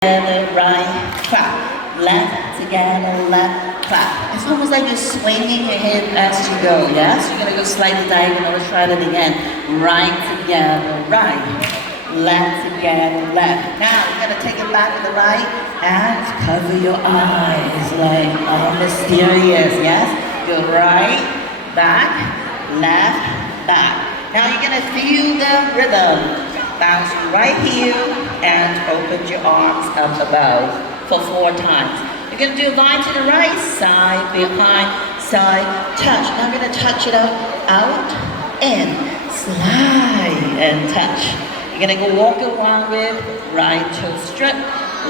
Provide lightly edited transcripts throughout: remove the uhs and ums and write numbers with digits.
together, right, clap. Left, together, left, clap. It's almost like you're swinging your hip as you go, yes? You're gonna go slightly diagonal, let's try that again. Right, together, right. Left, together, left. Now, you're gonna take it back to the right and cover your eyes, like all mysterious, yes? Go right, back, left, back. Now you're gonna feel the rhythm. Bounce right heel and open your arms up above for 4 times. You're going to do a line to the right, side, behind, side, touch. Now I'm going to touch it out, in, slide, and touch. You're going to go walk around with right toe strut,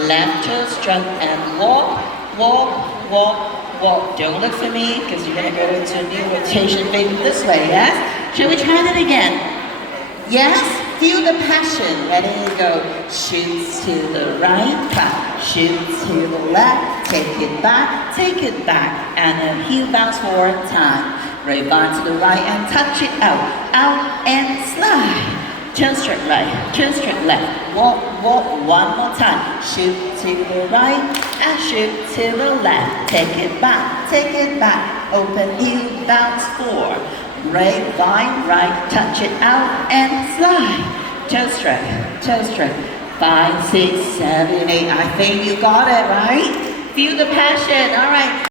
left toe strut, and walk, walk, walk, walk. Don't look for me because you're going to go into a new rotation maybe this way, yes? Shall we try that again? Yes? Feel the passion. Ready to go. Shoot to the right, clap. Shoot to the left, take it back, and then heel bounce 4 times. Right bounce to the right and touch it out, out and slide. Turn straight right, turn straight left. Walk, walk, one more time. Shoot to the right and shoot to the left. Take it back, open heel bounce 4. Right, line, right, touch it out and slide. Toe straight. 5, 6, 7, 8. I think you got it, right? Feel the passion. All right.